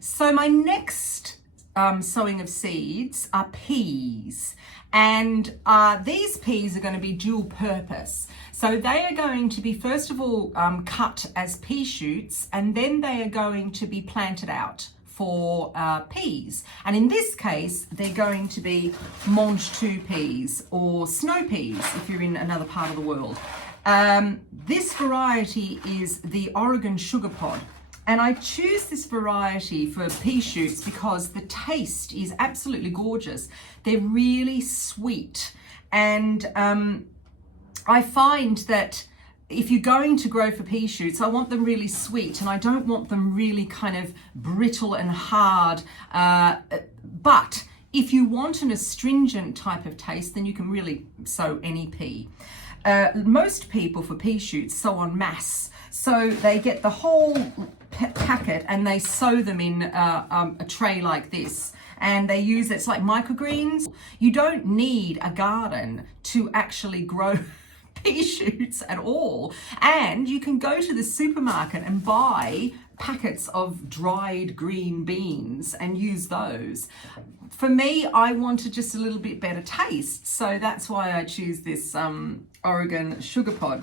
So my next sowing of seeds are peas, and these peas are going to be dual purpose. So they are going to be, first of all, cut as pea shoots, and then they are going to be planted out for peas. And in this case, they're going to be mange two peas or snow peas if you're in another part of the world. This variety is the Oregon sugar pod. And I choose this variety for pea shoots because the taste is absolutely gorgeous. They're really sweet. And I find that if you're going to grow for pea shoots, I want them really sweet and I don't want them really kind of brittle and hard. But if you want an astringent type of taste, then you can really sow any pea. Most people for pea shoots sow en masse. So they get the whole packet and they sow them in a tray like this. And they use, it's like microgreens. You don't need a garden to actually grow pea shoots at all. And you can go to the supermarket and buy packets of dried green beans and use those. For me, I wanted just a little bit better taste. So that's why I choose this Oregon sugar pod.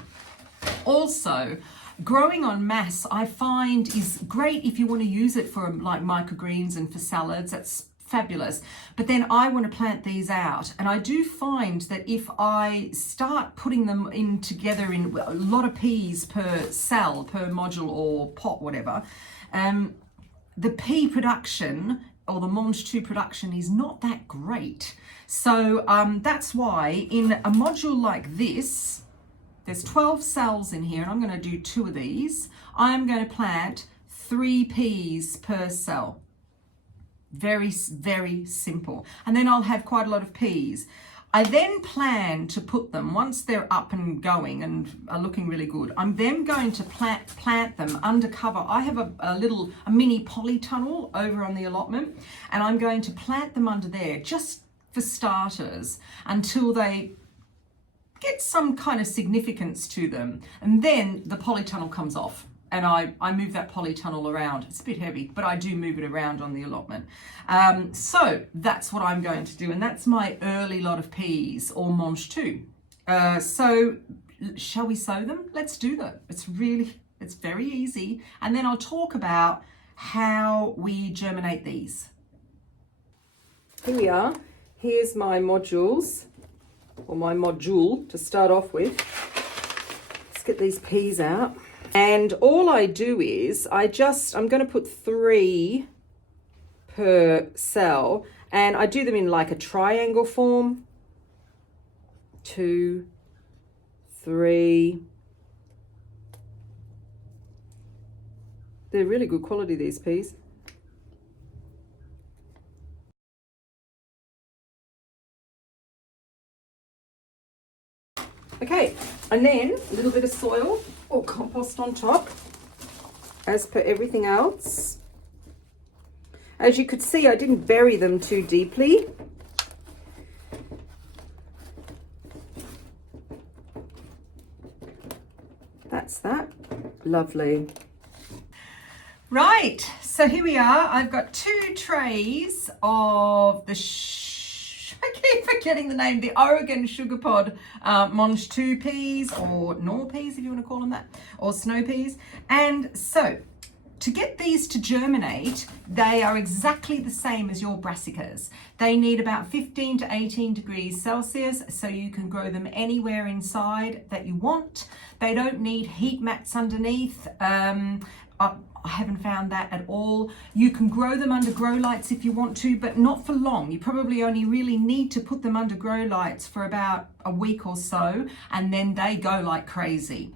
Also, growing en masse, I find is great if you want to use it for like microgreens and for salads. That's fabulous. But then I want to plant these out, and I do find that if I start putting them in together in a lot of peas per cell, per module or pot, whatever, the pea production or the mange two production is not that great. So that's why in a module like this, there's 12 cells in here, and I'm going to do 2 of these. I'm going to plant 3 peas per cell. Very, very simple. And then I'll have quite a lot of peas. I then plan to put them, once they're up and going and are looking really good, I'm then going to plant them under cover. I have a mini polytunnel over on the allotment, and I'm going to plant them under there just for starters until they get some kind of significance to them. And then the polytunnel comes off. And I move that polytunnel around. It's a bit heavy, but I do move it around on the allotment. So that's what I'm going to do. And that's my early lot of peas, or mange two. So shall we sow them? Let's do that. It's very easy. And then I'll talk about how we germinate these. Here we are. Here's my modules, or my module to start off with. Let's get these peas out. And all I do is I'm going to put 3 per cell, and I do them in like a triangle form. 2, 3. They're really good quality, these peas. Okay, and then a little bit of soil or compost on top, as per everything else. As you could see, I didn't bury them too deeply. That's that. Lovely. Right, so here we are. I've got 2 trays of the I keep forgetting the name, the Oregon sugar pod mange two peas, or Nor peas if you want to call them that, or snow peas. And so to get these to germinate, they are exactly the same as your brassicas. They need about 15 to 18 degrees Celsius, so you can grow them anywhere inside that you want. They don't need heat mats underneath. I haven't found that at all. You can grow them under grow lights if you want to, but not for long. You probably only really need to put them under grow lights for about a week or so, and then they go like crazy.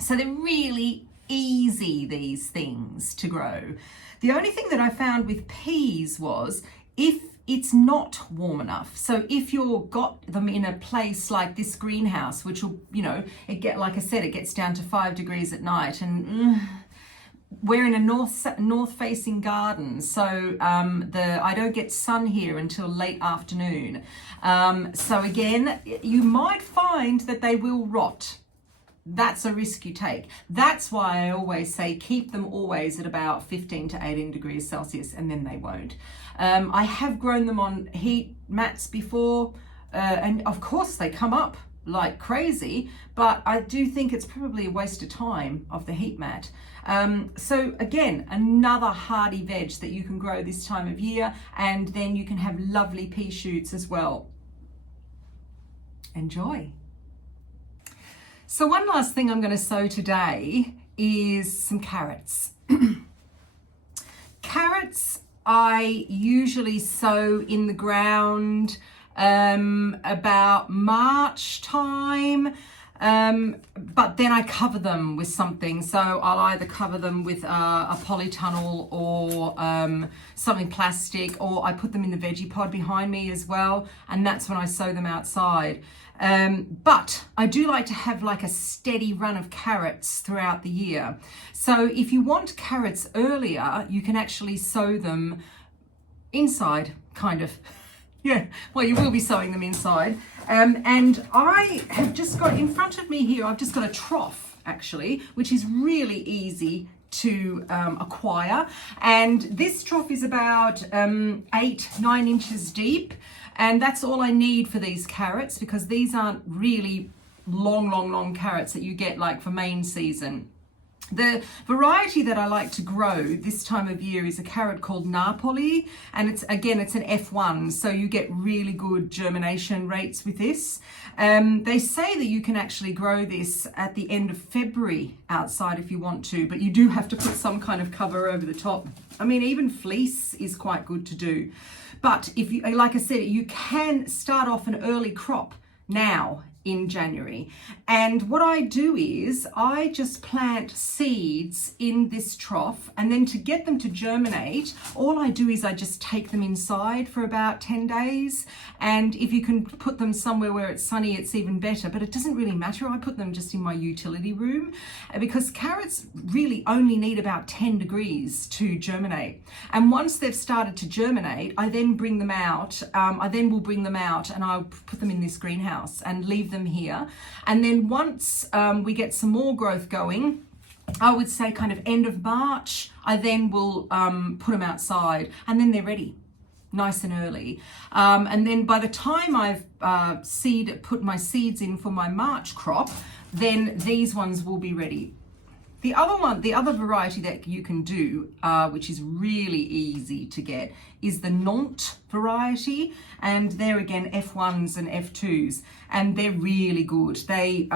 So they're really easy, these things, to grow. The only thing that I found with peas was if it's not warm enough. So if you've got them in a place like this greenhouse, which will, like I said, it gets down to 5 degrees at night, and we're in a north-facing garden, so I don't get sun here until late afternoon. So again, you might find that they will rot. that's a risk you take. That's why I always say keep them always at about 15 to 18 degrees Celsius, and then they won't. I have grown them on heat mats before, and of course they come up like crazy, but I do think it's probably a waste of time of the heat mat. So again, another hardy veg that you can grow this time of year, and then you can have lovely pea shoots as well. Enjoy. So one last thing I'm going to sow today is some carrots. Carrots I usually sow in the ground about March time, but then I cover them with something. So I'll either cover them with a polytunnel or something plastic, or I put them in the veggie pod behind me as well, and that's when I sow them outside. But I do like to have like a steady run of carrots throughout the year. So if you want carrots earlier, you can actually sow them inside, kind of. Yeah, well, you will be sowing them inside. And I have just got in front of me here, I've just got a trough actually, which is really easy to acquire. And this trough is about 8-9 inches deep. And that's all I need for these carrots, because these aren't really long carrots that you get like for main season. The variety that I like to grow this time of year is a carrot called Napoli, and it's an F1, so you get really good germination rates with this. They say that you can actually grow this at the end of February outside if you want to, but you do have to put some kind of cover over the top. I mean, even fleece is quite good to do. But if you, like I said, you can start off an early crop now in January. And what I do is I just plant seeds in this trough, and then to get them to germinate, all I do is I just take them inside for about 10 days. And if you can put them somewhere where it's sunny, it's even better, but it doesn't really matter. I put them just in my utility room, because carrots really only need about 10 degrees to germinate. And once they've started to germinate, I then bring them out. Will bring them out and I'll put them in this greenhouse and leave them here. And then once we get some more growth going, I would say kind of end of March, I then will put them outside, and then they're ready nice and early. And then by the time I've put my seeds in for my March crop, then these ones will be ready. The other variety that you can do, which is really easy to get, is the Nantes variety. And they're again F1s and F2s, and they're really good. They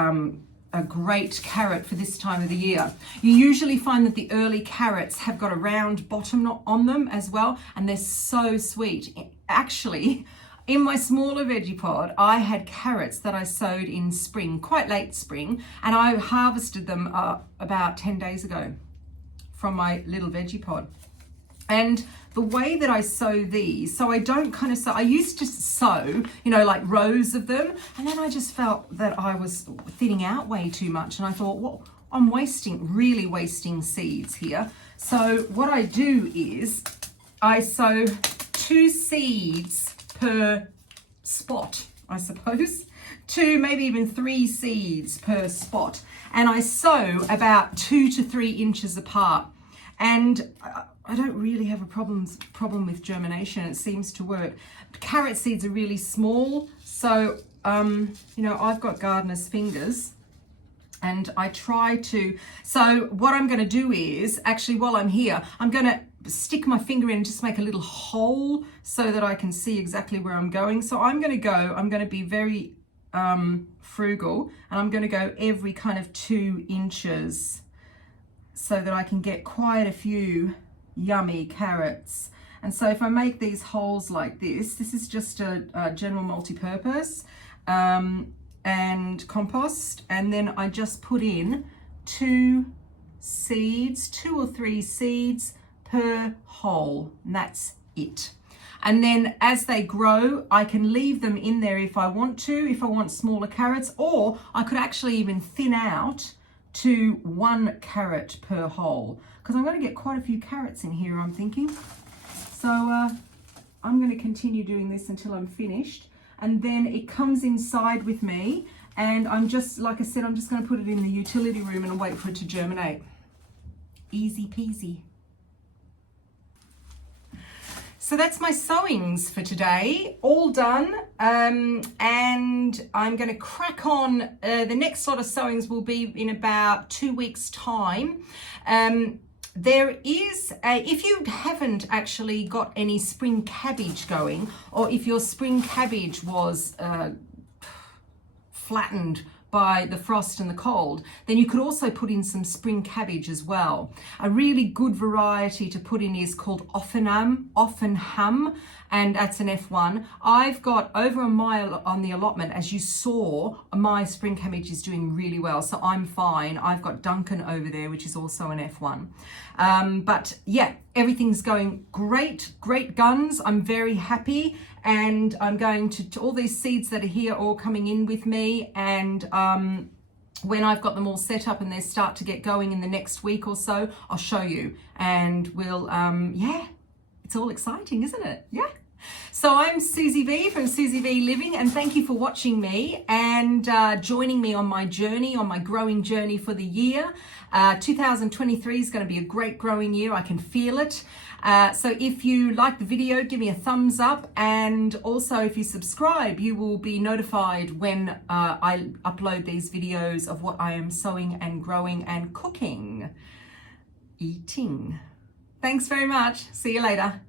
a great carrot for this time of the year. You usually find that the early carrots have got a round bottom on them as well, and they're so sweet. Actually, in my smaller veggie pod, I had carrots that I sowed in spring, quite late spring, and I harvested them about 10 days ago from my little veggie pod. And the way that I sow these, so I don't kind of sow, I used to sow, like rows of them, and then I just felt that I was thinning out way too much, and I thought, well, I'm really wasting seeds here. So what I do is I sow 2 seeds per spot, I suppose, 2, maybe even 3 seeds per spot, and I sow about 2 to 3 inches apart. And I don't really have a problem with germination. It seems to work. Carrot seeds are really small, so I've got gardener's fingers, and I try to. So what I'm going to do is, actually, while I'm here, I'm going to stick my finger in and just make a little hole so that I can see exactly where I'm going. So I'm going to be very frugal, and I'm going to go every kind of 2 inches so that I can get quite a few yummy carrots. And so if I make these holes like this is just a general multi-purpose and compost, and then I just put in 2 or 3 seeds per hole, and that's it. And then as they grow, I can leave them in there if I want smaller carrots, or I could actually even thin out to 1 carrot per hole, because I'm going to get quite a few carrots in here, I'm thinking. So I'm going to continue doing this until I'm finished, and then it comes inside with me, And I'm just, like I said, I'm just going to put it in the utility room and wait for it to germinate. Easy peasy. So that's my sowings for today, all done, and I'm going to crack on. The next lot of sowings will be in about 2 weeks' time. There is, if you haven't actually got any spring cabbage going, or if your spring cabbage was flattened by the frost and the cold, then you could also put in some spring cabbage as well. A really good variety to put in is called Offenham, and that's an F1. I've got over a mile on the allotment. As you saw, my spring cabbage is doing really well, so I'm fine. I've got Duncan over there, which is also an F1. But yeah, everything's going great guns. I'm very happy, and I'm going to all these seeds that are here all coming in with me, and when I've got them all set up and they start to get going in the next week or so, I'll show you, and we'll yeah, it's all exciting, isn't it? Yeah. So I'm Susie B from SusyBLiving, and thank you for watching me and joining me on my journey, on my growing journey for the year. 2023 is going to be a great growing year. I can feel it. So if you like the video, give me a thumbs up, and also if you subscribe, you will be notified when I upload these videos of what I am sowing and growing and cooking, eating. Thanks very much. See you later.